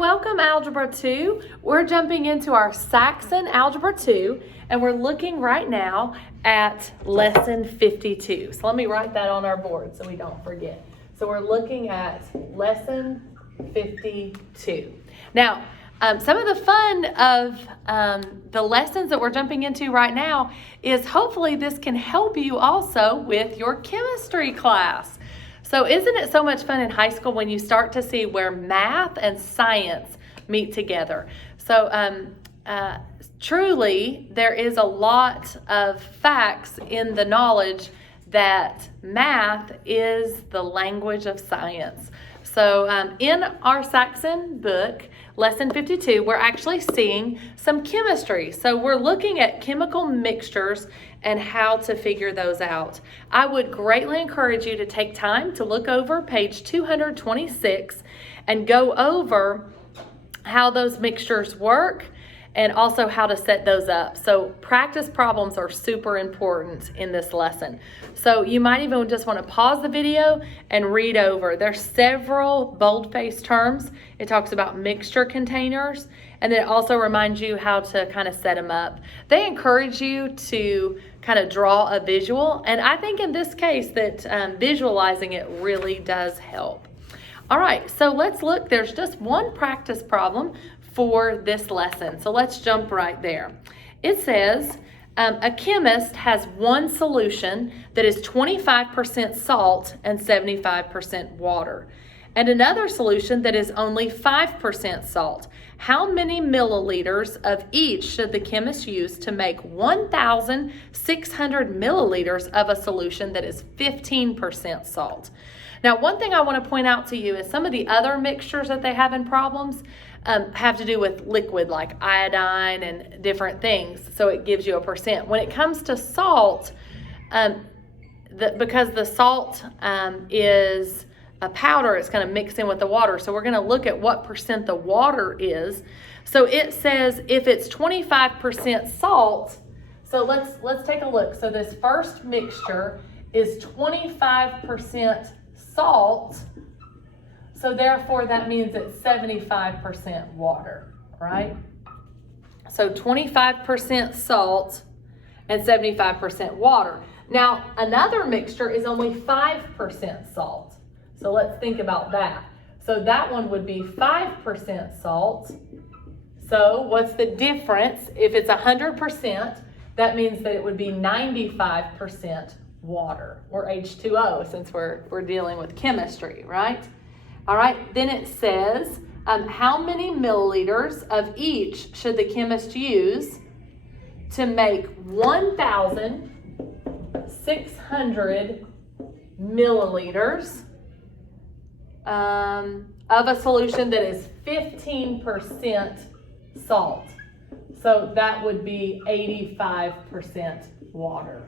welcome Algebra 2. We're jumping into our Saxon Algebra 2, and we're looking right now at lesson 52. So let me write that on our board so we don't forget. So we're looking at lesson 52. Now, some of the fun of the lessons that we're jumping into right now is hopefully this can help you also with your chemistry class. So isn't it so much fun in high school when you start to see where math and science meet together? So truly, there is a lot of facts in the knowledge that math is the language of science. So in our Saxon book, lesson 52, we're actually seeing some chemistry. So we're looking at chemical mixtures and how to figure those out. I would greatly encourage you to take time to look over page 226 and go over how those mixtures work and also how to set those up. So practice problems are super important in this lesson. So you might even just want to pause the video and read over. There's several bold-faced terms. It talks about mixture containers, and then it also reminds you how to kind of set them up. They encourage you to kind of draw a visual, and I think in this case that visualizing it really does help. All right, so let's look. There's just one practice problem for this lesson. So let's jump right there. It says a chemist has one solution that is 25% salt and 75% water, and another solution that is only 5% salt. How many milliliters of each should the chemist use to make 1,600 milliliters of a solution that is 15% salt? Now, one thing I want to point out to you is some of the other mixtures that they have in problems have to do with liquid like iodine and different things, so it gives you a percent. When it comes to salt, because the salt is a powder, it's going to mix in with the water, so we're going to look at what percent the water is. So it says if it's 25% salt, so let's take a look. So this first mixture is 25% salt, so therefore that means it's 75% water, right? So 25% salt and 75% water. Now another mixture is only 5% salt. So let's think about that. So that one would be 5% salt. So what's the difference? If it's 100%, that means that it would be 95% water, or H2O, since we're dealing with chemistry, right? All right, then it says, how many milliliters of each should the chemist use to make 1,600 milliliters of a solution that is 15% salt? So that would be 85% water.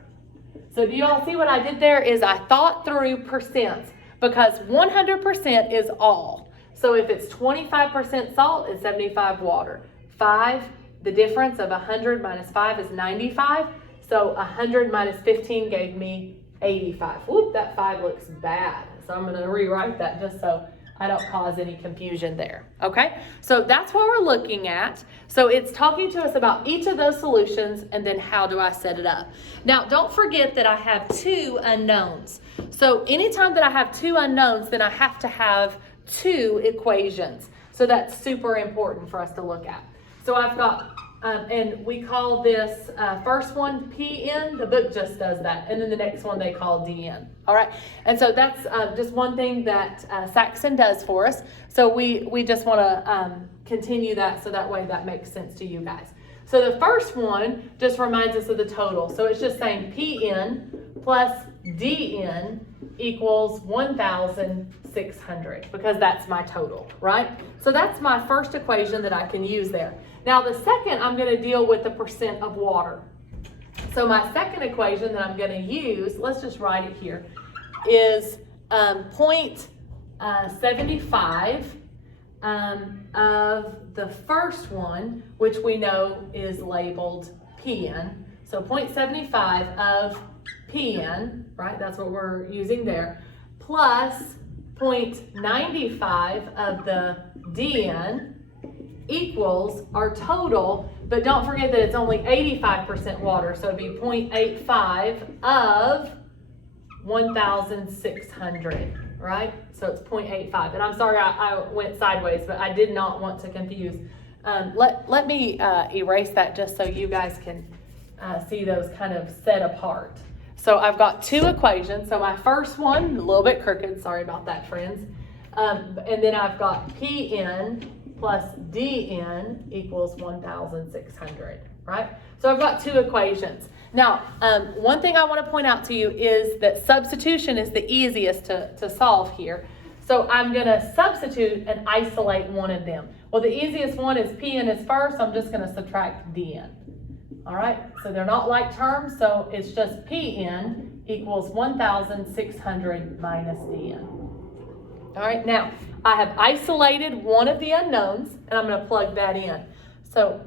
So do you all see what I did there? Is I thought through percents, because 100% is all. So if it's 25% salt, it's 75 water. 5, the difference of 100 minus 5 is 95. So 100 minus 15 gave me 85. Whoop, that 5 looks bad. So I'm going to rewrite that just so I don't cause any confusion there. Okay, so that's what we're looking at. So it's talking to us about each of those solutions and then how do I set it up. Now, don't forget that I have two unknowns. So anytime that I have two unknowns, then I have to have two equations. So that's super important for us to look at. So I've got, and we call this first one PN. The book just does that. And then the next one they call DN. All right. And so that's just one thing that Saxon does for us. So we just want to continue that so that way that makes sense to you guys. So the first one just reminds us of the total. So it's just saying PN plus DN equals 1,600, because that's my total, right? So that's my first equation that I can use there. Now the second, I'm going to deal with the percent of water. So my second equation that I'm going to use, let's just write it here, is 0.75 of the first one, which we know is labeled PN. So 0.75 of PN, right? That's what we're using there, plus 0.95 of the DN, equals our total, but don't forget that it's only 85% water, so it'd be 0.85 of 1,600, right? So it's 0.85, and I'm sorry I went sideways, but I did not want to confuse. Let me erase that just so you guys can see those kind of set apart. So I've got two equations. So my first one, a little bit crooked, sorry about that, friends. And then I've got Pn plus Dn equals 1,600, right? So I've got two equations. Now, one thing I want to point out to you is that substitution is the easiest to solve here. So I'm going to substitute and isolate one of them. Well, the easiest one is Pn is first, so I'm just going to subtract Dn. All right, so they're not like terms, so it's just Pn equals 1,600 minus Dn. All right, now I have isolated one of the unknowns, and I'm going to plug that in. So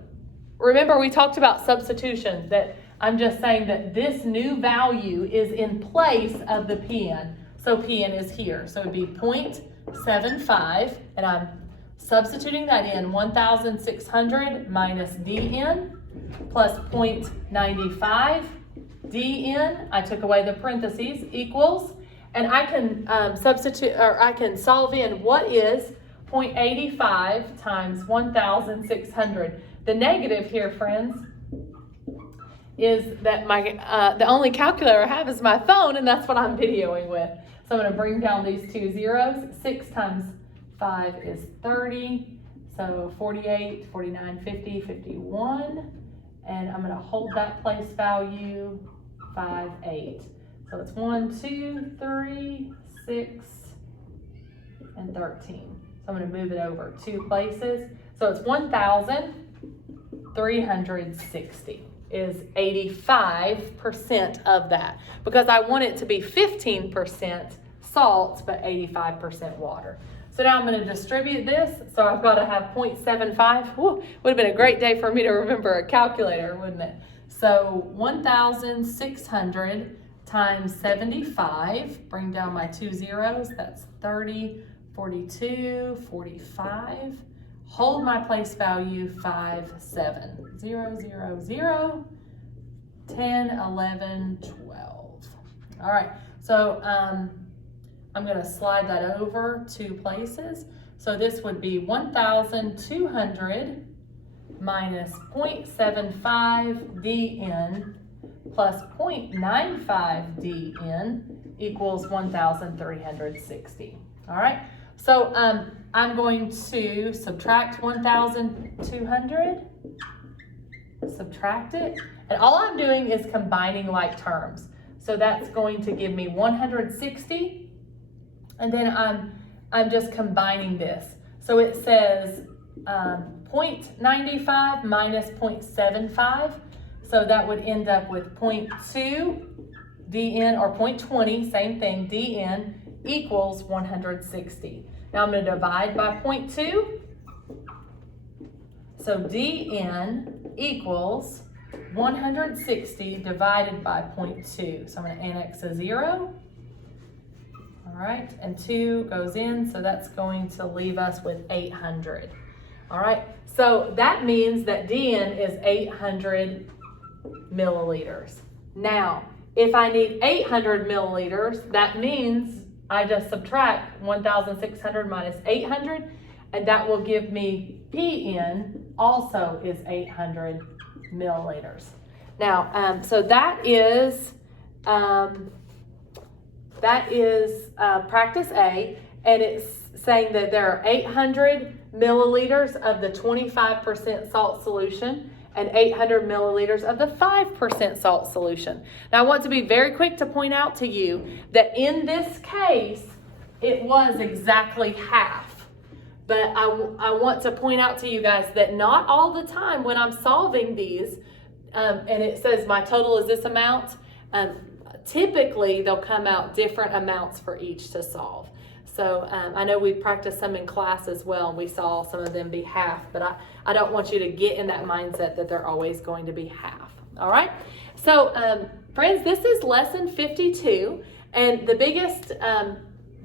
remember, we talked about substitution, that I'm just saying that this new value is in place of the Pn. So Pn is here, so it would be 0.75, and I'm substituting that in 1,600 minus Dn plus 0.95 Dn, I took away the parentheses, equals, and I can substitute, or I can solve in what is 0.85 times 1,600. The negative here, friends, is that the only calculator I have is my phone, and that's what I'm videoing with. So I'm going to bring down these two zeros. 6 times 5 is 30, so 48, 49, 50, 51. And I'm going to hold that place value 5, 8. So it's 1, 2, 3, 6, and 13. So I'm going to move it over 2 places. So it's 1,360 is 85% of that, because I want it to be 15% salt but 85% water. So now I'm going to distribute this. So I've got to have 0.75. Whew, would have been a great day for me to remember a calculator, wouldn't it? So 1,600 times 75. Bring down my 2 zeros. That's 30, 42, 45. Hold my place value 5, 7. 0, 0, 0, 10, 11, 12. All right. So I'm going to slide that over 2 places. So this would be 1,200 minus 0.75 Dn plus 0.95 Dn equals 1,360. All right. So I'm going to subtract 1,200, subtract it, and all I'm doing is combining like terms. So that's going to give me 160. And then I'm just combining this. So it says 0.95 minus 0.75. So that would end up with 0.2 Dn, or 0.20, same thing, Dn equals 160. Now I'm going to divide by 0.2. So Dn equals 160 divided by 0.2. So I'm going to annex a 0. All right, and 2 goes in, so that's going to leave us with 800. All right, so that means that Dn is 800 milliliters. Now, if I need 800 milliliters, that means I just subtract 1,600 minus 800, and that will give me Pn also is 800 milliliters. Now, so that is practice A, and it's saying that there are 800 milliliters of the 25% salt solution and 800 milliliters of the 5% salt solution. Now, I want to be very quick to point out to you that in this case, it was exactly half. But I want to point out to you guys that not all the time when I'm solving these, and it says my total is this amount, typically they'll come out different amounts for each to solve. So I know we practiced some in class as well, and we saw some of them be half, but I don't want you to get in that mindset that they're always going to be half. All right? So friends, this is lesson 52, and the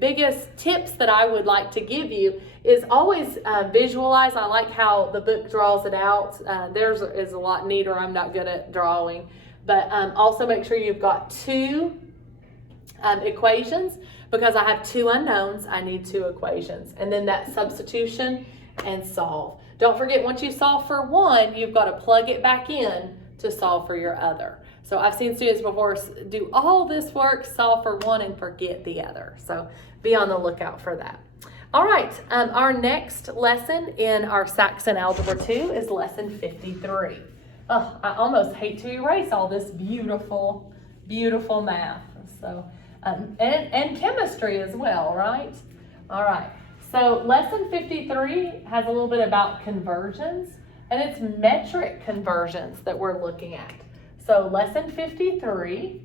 biggest tips that I would like to give you is always visualize. I like how the book draws it out. Theirs is a lot neater. I'm not good at drawing. But also make sure you've got two equations, because I have two unknowns, I need two equations. And then that substitution and solve. Don't forget, once you solve for one, you've got to plug it back in to solve for your other. So I've seen students before do all this work, solve for one, and forget the other. So be on the lookout for that. All right, our next lesson in our Saxon Algebra 2 is lesson 53. Oh, I almost hate to erase all this beautiful, beautiful math. So, and chemistry as well, right? All right, so lesson 53 has a little bit about conversions, and it's metric conversions that we're looking at. So lesson 53,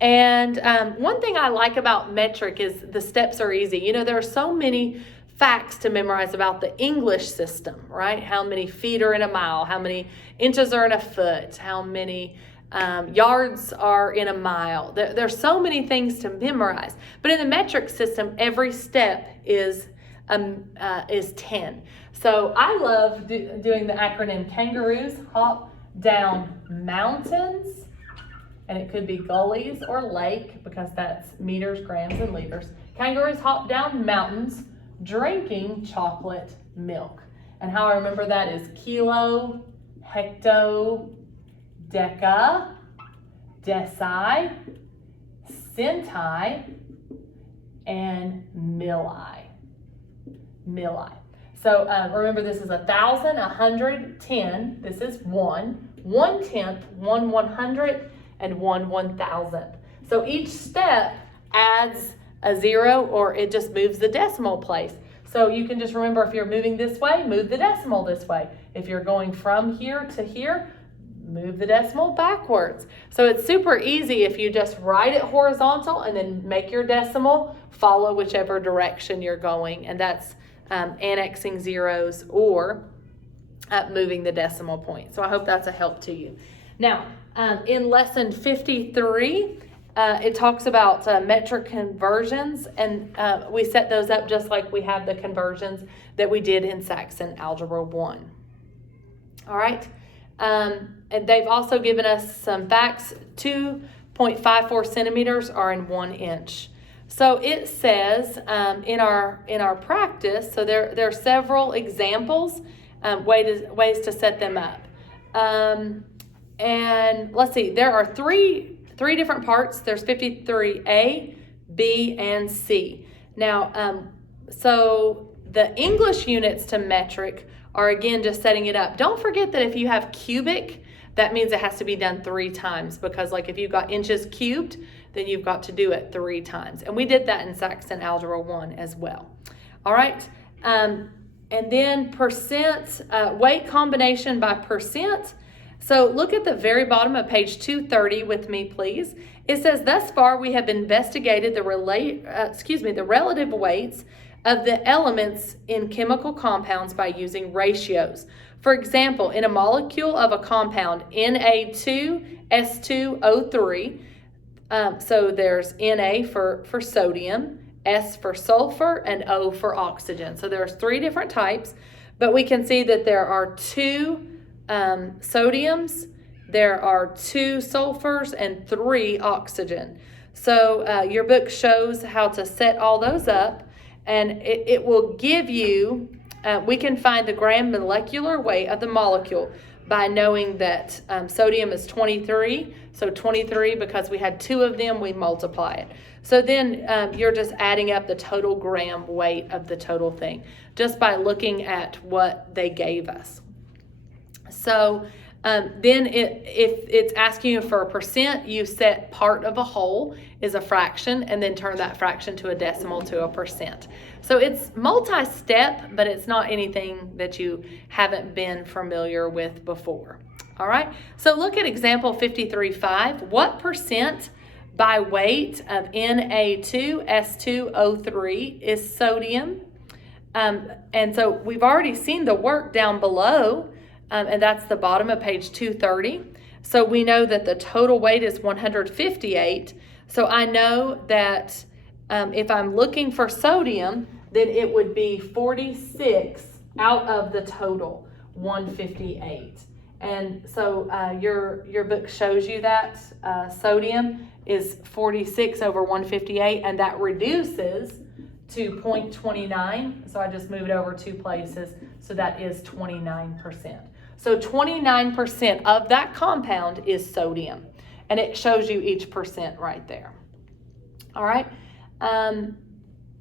and one thing I like about metric is the steps are easy. You know, there are so many facts to memorize about the English system, right? How many feet are in a mile, how many inches are in a foot, how many yards are in a mile. There's so many things to memorize. But in the metric system, every step is 10. So I love doing the acronym kangaroos hop down mountains, and it could be gullies or lake because that's meters, grams, and liters. Kangaroos hop down mountains drinking chocolate milk. And how I remember that is kilo, hecto, deca, deci, centi, and milli. So remember, this is 1,000, 100, 10. This is 1, 1/10, 1 100, and 1 1,000. So each step adds a 0, or it just moves the decimal place. So you can just remember, if you're moving this way, move the decimal this way. If you're going from here to here, move the decimal backwards. So it's super easy if you just write it horizontal and then make your decimal follow whichever direction you're going. And that's annexing zeros or moving the decimal point. So I hope that's a help to you. Now, in lesson 53, it talks about metric conversions, and we set those up just like we have the conversions that we did in Saxon Algebra 1. All right, and they've also given us some facts. 2.54 centimeters are in 1 inch. So it says in our practice, so there are several examples, ways to set them up. And let's see, there are three different parts. There's 53A, B, and C. Now, so the English units to metric are, again, just setting it up. Don't forget that if you have cubic, that means it has to be done 3 times, because like if you've got inches cubed, then you've got to do it 3 times. And we did that in Saxon Algebra 1 as well. All right, and then percent, weight combination by percent. So look at the very bottom of page 230 with me, please. It says, thus far we have investigated the relative weights of the elements in chemical compounds by using ratios. For example, in a molecule of a compound Na2S2O3, so there's Na for sodium, S for sulfur, and O for oxygen. So there's 3 different types, but we can see that there are 2 sodiums, there are 2 sulfurs, and 3 oxygen. So your book shows how to set all those up, and it will give you, we can find the gram molecular weight of the molecule by knowing that sodium is 23. So 23, because we had 2 of them, we multiply it. So then you're just adding up the total gram weight of the total thing just by looking at what they gave us. So then if it's asking you for a percent, you set part of a whole is a fraction and then turn that fraction to a decimal to a percent. So it's multi-step, but it's not anything that you haven't been familiar with before. All right, so look at example 53.5. What percent by weight of Na2S2O3 is sodium? And so we've already seen the work down below. And that's the bottom of page 230. So we know that the total weight is 158. So I know that if I'm looking for sodium, then it would be 46 out of the total 158. And so your book shows you that sodium is 46 over 158, and that reduces to 0.29. So I just moved over 2 places, so that is 29%. So 29% of that compound is sodium, and it shows you each percent right there. All right.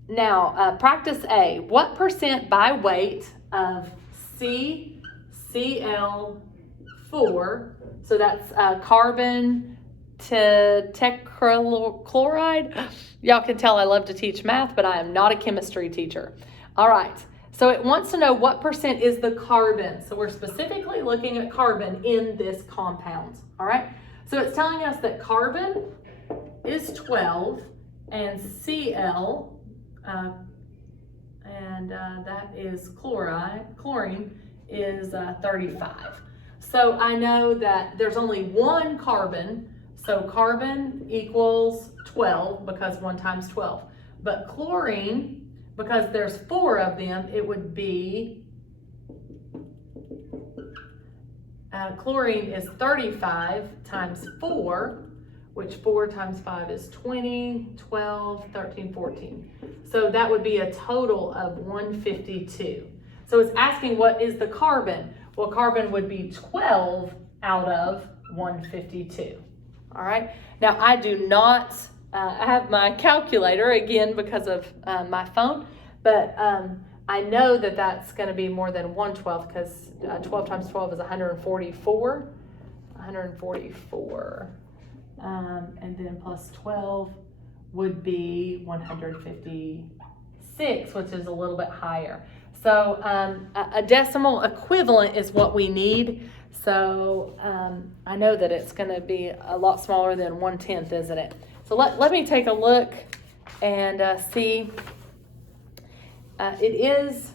Now, practice A. What percent by weight of CCl4, so that's carbon tetrachloride. Y'all can tell I love to teach math, but I am not a chemistry teacher. All right. So it wants to know what percent is the carbon. So we're specifically looking at carbon in this compound. All right. So it's telling us that carbon is 12 and Cl, that is chlorine is 35. So I know that there's only one carbon, so carbon equals 12 because 1 times 12. But chlorine, because there's 4 of them, it would be, chlorine is 35 times 4, which 4 times 5 is 20, 12, 13, 14. So that would be a total of 152. So it's asking what is the carbon? Well, carbon would be 12 out of 152. All right. Now I do not have my calculator again because of my phone, but I know that that's going to be more than 1/12 because 12 times 12 is 144. 144. And then plus 12 would be 156, which is a little bit higher. So a decimal equivalent is what we need. So I know that it's going to be a lot smaller than 1/10, isn't it? So let me take a look and see. It is,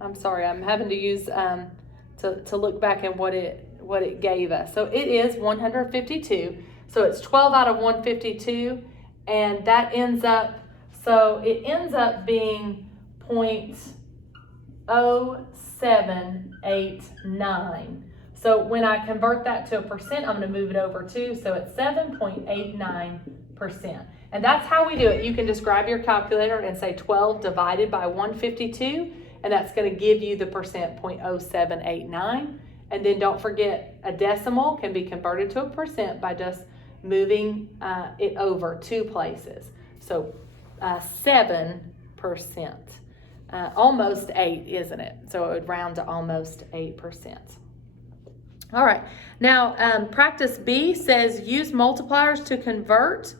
I'm sorry, I'm having to use, to look back at what it gave us. So it is 152. So it's 12 out of 152, and that ends up, so it ends up being 0.0789. So when I convert that to a percent, I'm going to move it over 2. So it's 7.89%. And that's how we do it. You can just grab your calculator and say 12 divided by 152, and that's going to give you the percent, 0.0789. And then don't forget, a decimal can be converted to a percent by just moving it over 2 places. So 7%. Almost 8, isn't it? So it would round to almost 8%. All right. Now, practice B says use multipliers to convert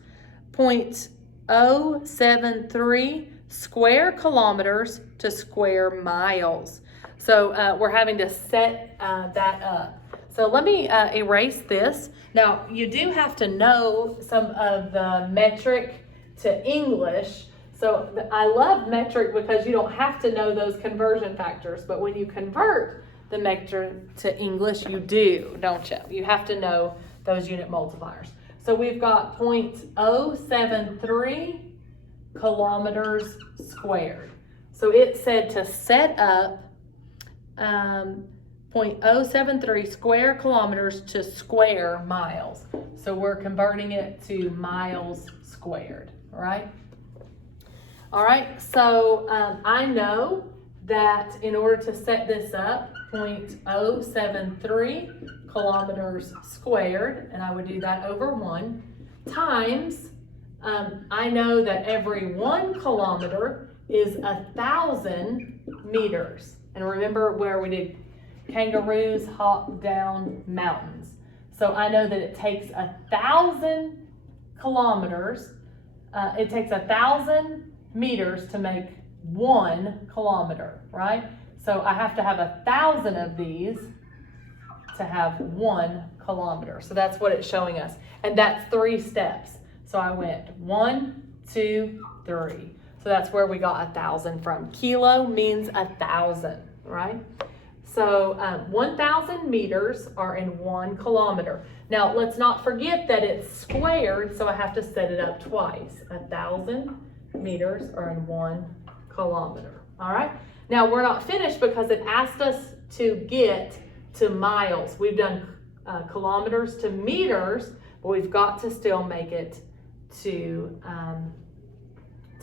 0.073 square kilometers to square miles. So we're having to set that up. So let me erase this. Now, you do have to know some of the metric to English. So I love metric because you don't have to know those conversion factors. But when you convert the metric to English, you do, don't you? You have to know those unit multipliers. So we've got 0.073 kilometers squared. So it said to set up 0.073 square kilometers to square miles. So we're converting it to miles squared, right? All right, so I know that in order to set this up, 0.073 kilometers squared, and I would do that over 1, times, I know that every 1 kilometer is 1,000 meters. And remember where we did kangaroos hop down mountains. So I know that it takes 1,000 kilometers, it takes 1,000 meters to make 1 kilometer, right? So I have to have 1,000 of these to have 1 kilometer. So that's what it's showing us. And that's 3 steps. So I went 1, 2, 3. So that's where we got 1,000 from. Kilo means 1,000, right? So 1,000 meters are in 1 kilometer. Now let's not forget that it's squared, so I have to set it up twice. 1,000 meters are in 1 kilometer. All right. Now we're not finished because it asked us to get to miles. We've done kilometers to meters, but we've got to still make it to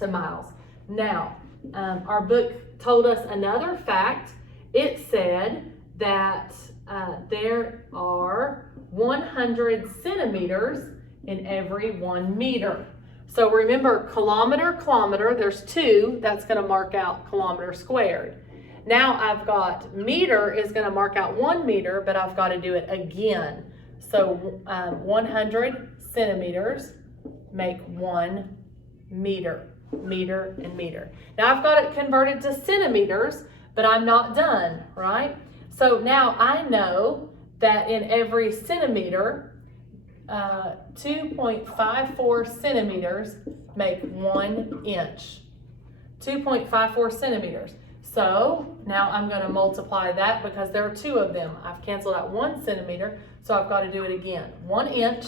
miles. Now, our book told us another fact. It said that there are 100 centimeters in every 1 meter. So remember, kilometer, there's 2. That's going to mark out kilometer squared. Now I've got meter is going to mark out 1 meter, but I've got to do it again. So 100 centimeters make 1 meter. Meter and meter. Now I've got it converted to centimeters, but I'm not done, right? So now I know that in every centimeter, 2.54 centimeters make 1 inch. 2.54 centimeters. So now I'm going to multiply that because there are 2 of them. I've canceled out 1 centimeter, so I've got to do it again. 1 inch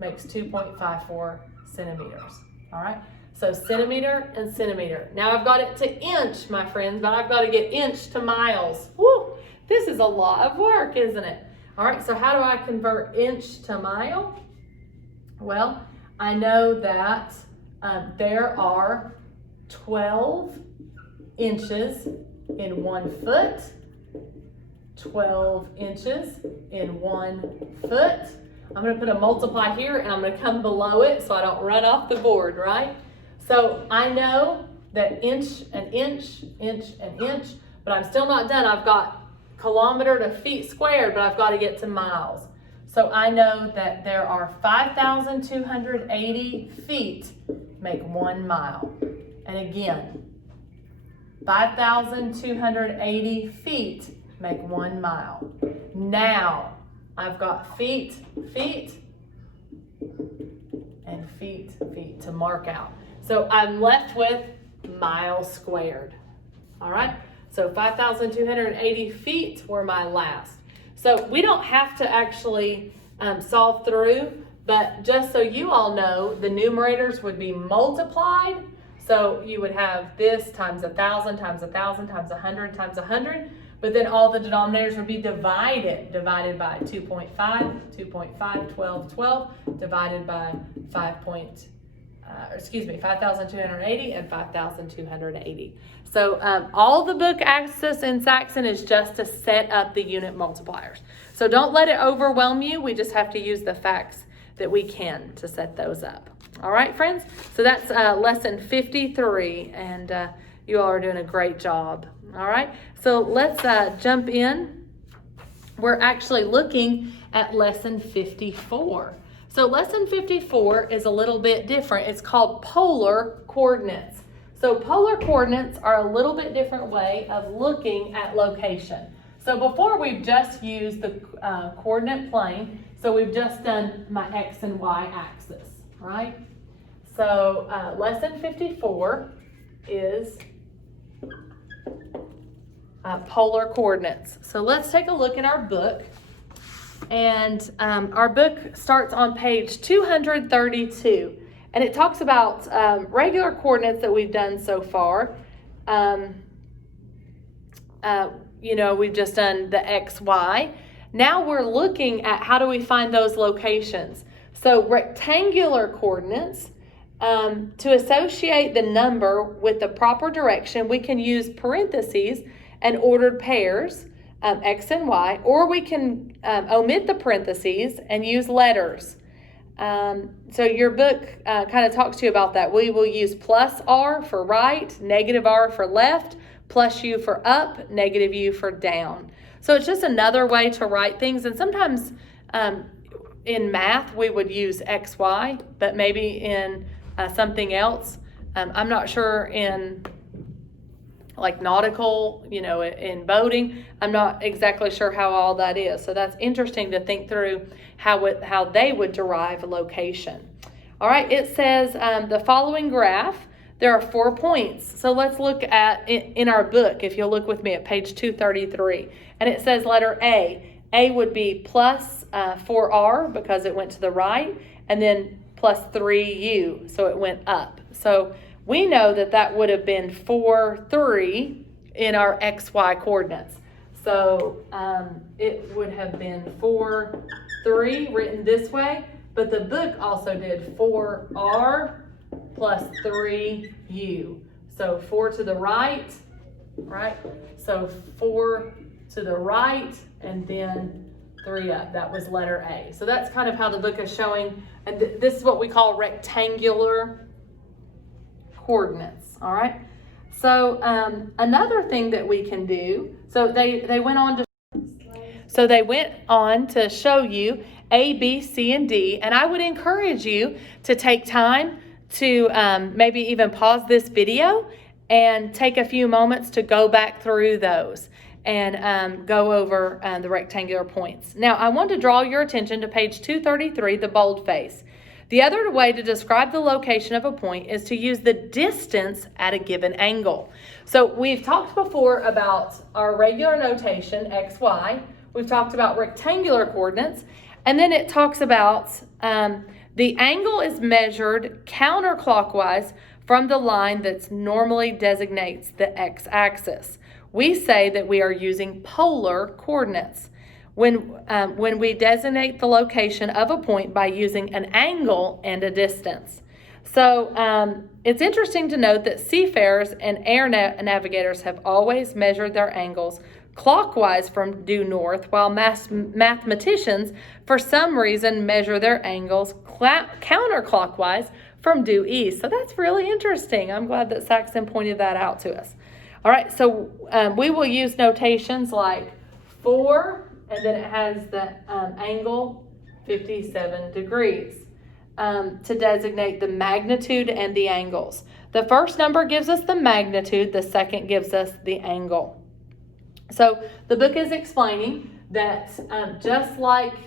makes 2.54 centimeters. All right. So centimeter and centimeter. Now I've got it to inch, my friends, but I've got to get inch to miles. Woo! This is a lot of work, isn't it? All right, so how do I convert inch to mile? Well, I know that there are 12 inches in 1 foot, 12 inches in 1 foot. I'm going to put a multiply here, and I'm going to come below it so I don't run off the board, right? So I know that inch and inch, inch and inch, but I'm still not done. I've got kilometer to feet squared, but I've got to get to miles. So I know that there are 5,280 feet make 1 mile. And again, 5,280 feet make 1 mile. Now I've got feet, and feet to mark out. So I'm left with miles squared. All right. So 5,280 feet were my last. So we don't have to actually solve through, but just so you all know, the numerators would be multiplied. So you would have this times 1,000 times 1,000 times 100 times 100, but then all the denominators would be divided by 2.5, 2.5, 12, 12, divided by 5,280 and 5,280. So all the book asks us in Saxon is just to set up the unit multipliers. So don't let it overwhelm you. We just have to use the facts that we can to set those up. All right, friends? So that's lesson 53, and you all are doing a great job. All right? So let's jump in. We're actually looking at lesson 54. So lesson 54 is a little bit different. It's called polar coordinates. So polar coordinates are a little bit different way of looking at location. So before we've just used the coordinate plane. So we've just done my X and Y axis, right? So lesson 54 is polar coordinates. So let's take a look at our book. And our book starts on page 232. And it talks about regular coordinates that we've done so far. We've just done the X, Y. Now we're looking at how do we find those locations. So rectangular coordinates, to associate the number with the proper direction, we can use parentheses and ordered pairs, X and Y, or we can omit the parentheses and use letters. So your book kind of talks to you about that. We will use plus R for right, negative R for left, plus U for up, negative U for down. So it's just another way to write things. And sometimes in math we would use X, Y, but maybe in something else. I'm not sure in like nautical, in boating. I'm not exactly sure how all that is. So that's interesting to think through how they would derive a location. All right, it says the following graph, there are 4 points. So let's look at in our book, if you'll look with me at page 233. And it says letter A. A would be plus 4R because it went to the right, and then plus 3U, so it went up. So we know that that would have been 4, 3 in our XY coordinates. So it would have been 4, 3 written this way, but the book also did 4R plus 3U. So 4 to the right, right? So 4 to the right, and then 3 up. That was letter A. So that's kind of how the book is showing, and this is what we call rectangular coordinates, all right? So another thing that we can do, so they went on to show you A, B, C, and D, and I would encourage you to take time to maybe even pause this video and take a few moments to go back through those and go over the rectangular points. Now, I want to draw your attention to page 233, the boldface. The other way to describe the location of a point is to use the distance at a given angle. So we've talked before about our regular notation, x, y. We've talked about rectangular coordinates. And then it talks about the angle is measured counterclockwise from the line that normally designates the x-axis. We say that we are using polar coordinates when we designate the location of a point by using an angle and a distance. So it's interesting to note that seafarers and air navigators have always measured their angles clockwise from due north, while mathematicians, for some reason, measure their angles counterclockwise from due east. So that's really interesting. I'm glad that Saxon pointed that out to us. All right, so we will use notations like 4, and then it has the angle 57 degrees to designate the magnitude and the angles. The first number gives us the magnitude, the second gives us the angle. So the book is explaining that just like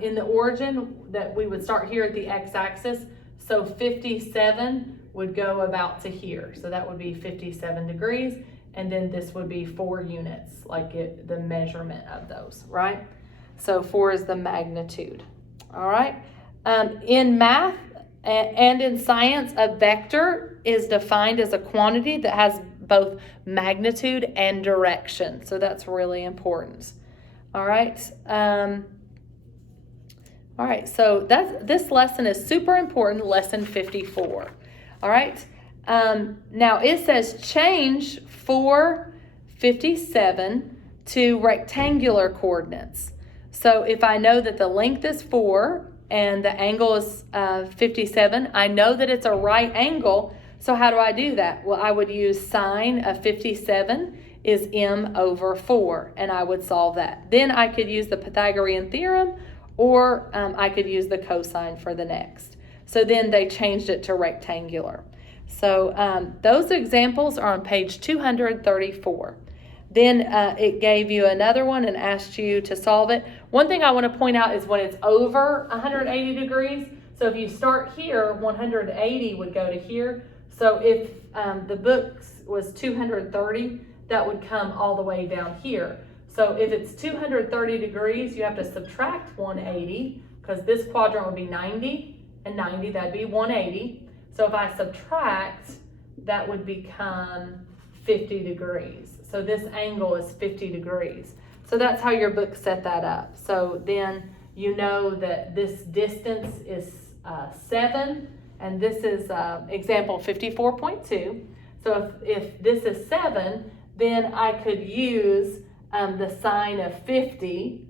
in the origin that we would start here at the x-axis, so 57 would go about to here. So that would be 57 degrees. And then this would be 4 units, like the measurement of those, right? So 4 is the magnitude, all right? In math and in science, a vector is defined as a quantity that has both magnitude and direction. So that's really important, all right? All right, so this lesson is super important, lesson 54, all right? Now it says change 457 to rectangular coordinates. So if I know that the length is 4 and the angle is 57, I know that it's a right angle. So how do I do that? Well, I would use sine of 57 is m over 4, and I would solve that. Then I could use the Pythagorean theorem, or I could use the cosine for the next. So then they changed it to rectangular. So those examples are on page 234. Then it gave you another one and asked you to solve it. One thing I want to point out is when it's over 180 degrees. So if you start here, 180 would go to here. So if the book was 230, that would come all the way down here. So if it's 230 degrees, you have to subtract 180, because this quadrant would be 90, and 90, that'd be 180. So if I subtract, that would become 50 degrees. So this angle is 50 degrees. So that's how your book set that up. So then you know that this distance is 7, and this is example 54.2. So if this is 7, then I could use the sine of 50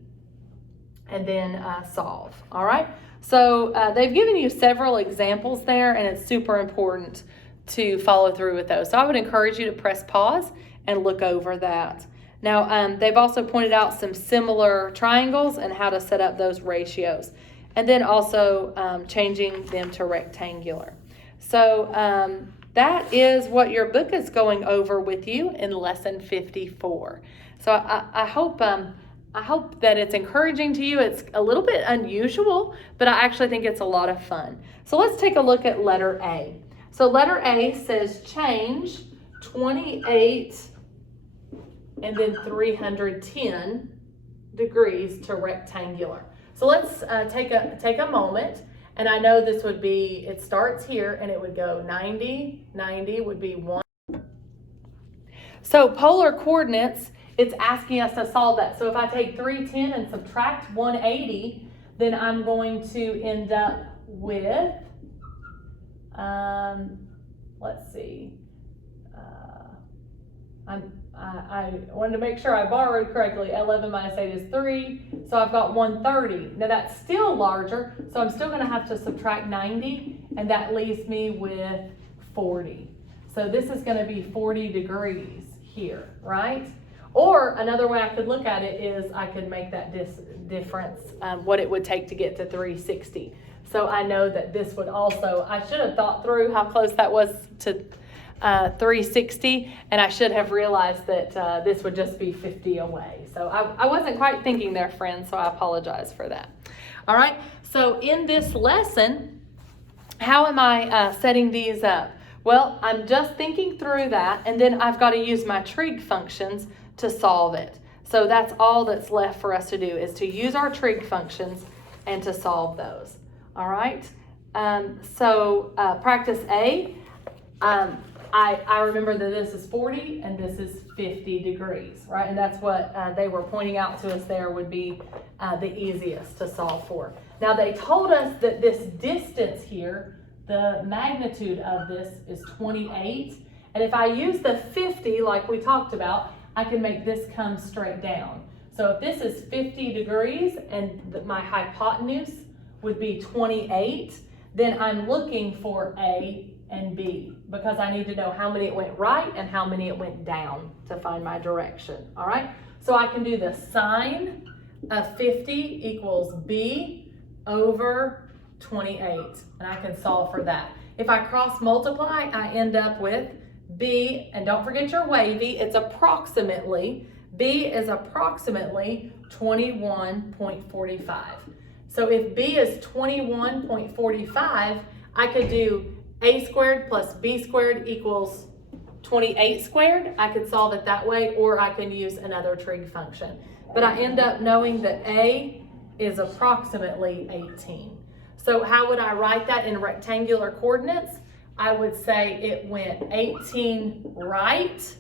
and then solve, all right? So they've given you several examples there, and it's super important to follow through with those. So I would encourage you to press pause and look over that. Now, they've also pointed out some similar triangles and how to set up those ratios, and then also changing them to rectangular. So that is what your book is going over with you in lesson 54. So I hope that it's encouraging to you. It's a little bit unusual, but I actually think it's a lot of fun. So let's take a look at letter A. So letter A says change 28 and then 310 degrees to rectangular. So let's take a moment, and I know this would be, it starts here and it would go 90, 90 would be 1. So polar coordinates, it's asking us to solve that. So if I take 310 and subtract 180, then I'm going to end up with, let's see, I wanted to make sure I borrowed correctly. 11 minus 8 is 3, so I've got 130. Now that's still larger, so I'm still going to have to subtract 90, and that leaves me with 40. So this is going to be 40 degrees here, right? Or another way I could look at it is I could make that difference, what it would take to get to 360. So I know that this would also, I should have thought through how close that was to 360, and I should have realized that this would just be 50 away. So I wasn't quite thinking there, friends, so I apologize for that. All right, so in this lesson, how am I setting these up? Well, I'm just thinking through that, and then I've got to use my trig functions to solve it. So that's all that's left for us to do, is to use our trig functions and to solve those. All right, so practice A, I remember that this is 40 and this is 50 degrees, right? And that's what they were pointing out to us there would be the easiest to solve for. Now they told us that this distance here, the magnitude of this is 28. And if I use the 50 like we talked about, I can make this come straight down. So if this is 50 degrees and my hypotenuse would be 28, then I'm looking for A and B, because I need to know how many it went right and how many it went down to find my direction. All right, so I can do the sine of 50 equals B over 28, and I can solve for that. If I cross multiply, I end up with B, and don't forget your wavy, it's approximately, B is approximately 21.45. So if B is 21.45, I could do A squared plus B squared equals 28 squared. I could solve it that way, or I can use another trig function. But I end up knowing that A is approximately 18. So how would I write that in rectangular coordinates? I would say it went 18 right,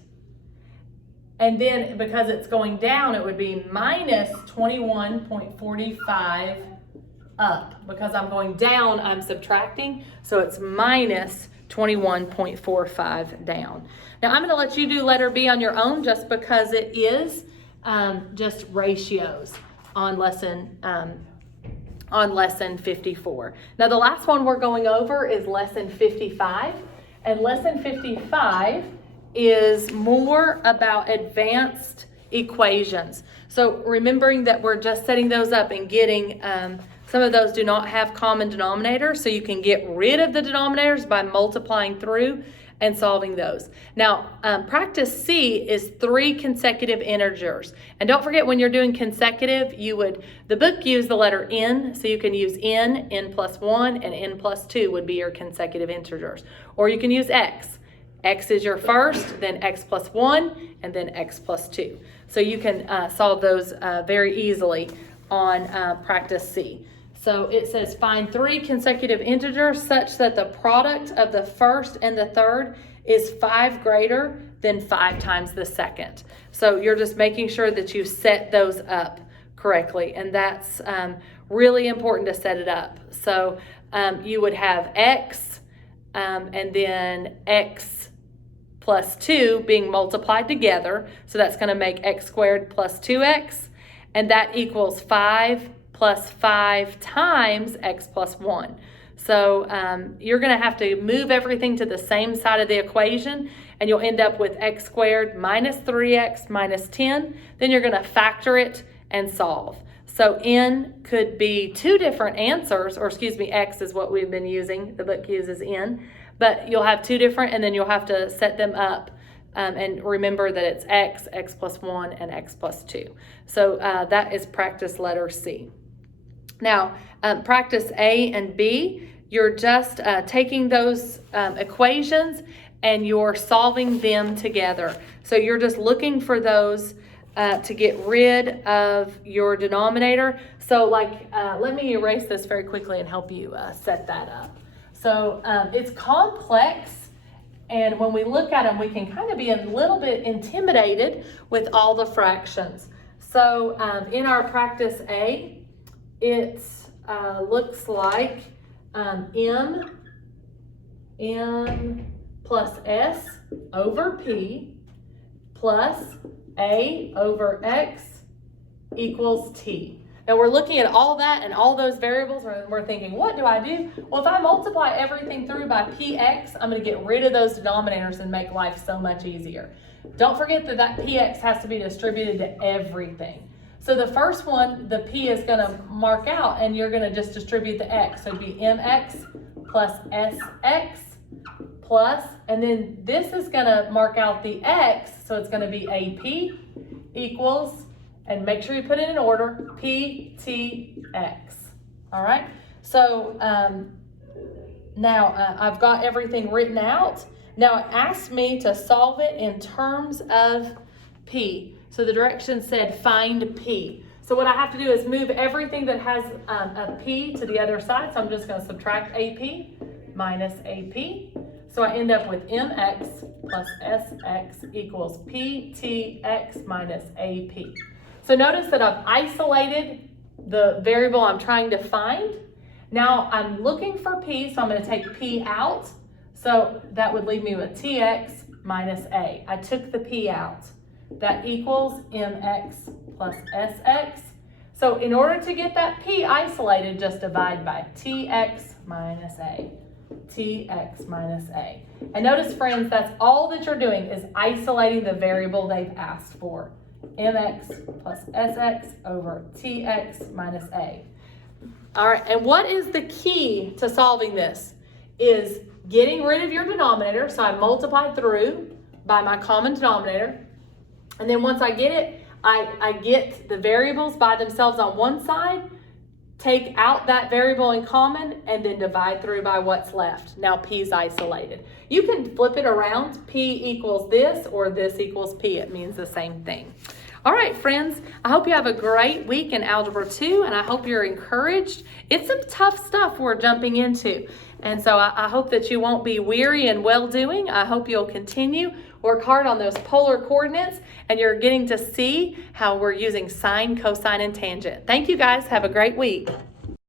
and then because it's going down, it would be minus 21.45 up. Because I'm going down, I'm subtracting, so it's minus 21.45 down. Now I'm going to let you do letter B on your own, just because it is just ratios on lesson 54. Now the last one we're going over is lesson 55, and lesson 55 is more about advanced equations. So remembering that we're just setting those up and getting some of those do not have common denominators, so you can get rid of the denominators by multiplying through and solving those. Now, practice C is 3 consecutive integers. And don't forget, when you're doing consecutive, the book used the letter N, so you can use N plus 1, and N plus 2 would be your consecutive integers. Or you can use X. X is your first, then X plus 1, and then X plus 2. So you can solve those very easily on practice C. So it says find 3 consecutive integers such that the product of the first and the third is 5 greater than 5 times the second. So you're just making sure that you set those up correctly, and that's really important to set it up. So you would have X and then X plus 2 being multiplied together. So that's going to make X squared plus 2X, and that equals 5 plus 5 times X plus 1. So you're going to have to move everything to the same side of the equation, and you'll end up with X squared minus 3X minus 10. Then you're going to factor it and solve. So N could be 2 different answers, or excuse me, X is what we've been using. The book uses N, but you'll have 2 different, and then you'll have to set them up. And remember that it's X, X plus 1, and X plus 2. So that is practice letter C. Now, practice A and B, you're just taking those equations and you're solving them together. So you're just looking for those to get rid of your denominator. So let me erase this very quickly and help you set that up. So it's complex, and when we look at them, we can kind of be a little bit intimidated with all the fractions. So in our practice A, it looks like m plus s over p plus a over x equals t. Now we're looking at all that and all those variables, and we're thinking, what do I do? Well, if I multiply everything through by px, I'm going to get rid of those denominators and make life so much easier. Don't forget that px has to be distributed to everything. So the first one, the p is going to mark out, and you're going to just distribute the x. So it'd be mx plus sx plus, and then this is going to mark out the x, so it's going to be ap equals, and make sure you put it in order, ptx. All right, so now I've got everything written out. Now it asked me to solve it in terms of p. So the direction said find p. So what I have to do is move everything that has a p to the other side. So I'm just going to subtract ap minus ap. So I end up with mx plus sx equals ptx minus ap. So notice that I've isolated the variable I'm trying to find. Now I'm looking for p, so I'm going to take p out. So that would leave me with tx minus a. I took the p out. That equals mx plus sx. So in order to get that p isolated, just divide by tx minus a. Tx minus a. And notice, friends, that's all that you're doing is isolating the variable they've asked for. Mx plus sx over tx minus a. All right, and what is the key to solving this? Is getting rid of your denominator. So I multiply through by my common denominator. And then once I get it, I get the variables by themselves on one side, take out that variable in common, and then divide through by what's left. Now p is isolated. You can flip it around. P equals this, or this equals p. It means the same thing. All right, friends, I hope you have a great week in Algebra 2, and I hope you're encouraged. It's some tough stuff we're jumping into, and so I hope that you won't be weary in well-doing. I hope you'll continue, work hard on those polar coordinates, and you're getting to see how we're using sine, cosine, and tangent. Thank you, guys. Have a great week.